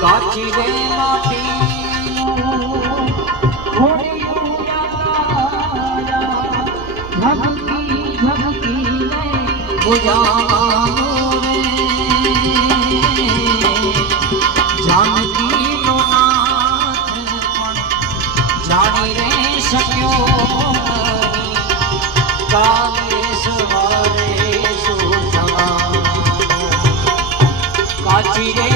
કાચી રે માટીનું ઘોડિયું યાદાયા ધબકી ધબકી રે બુજાનું રે જાનકીનો નાથ પણ જાણી રે શક્યો કાલે સવારે સુજવાનો કાચી રે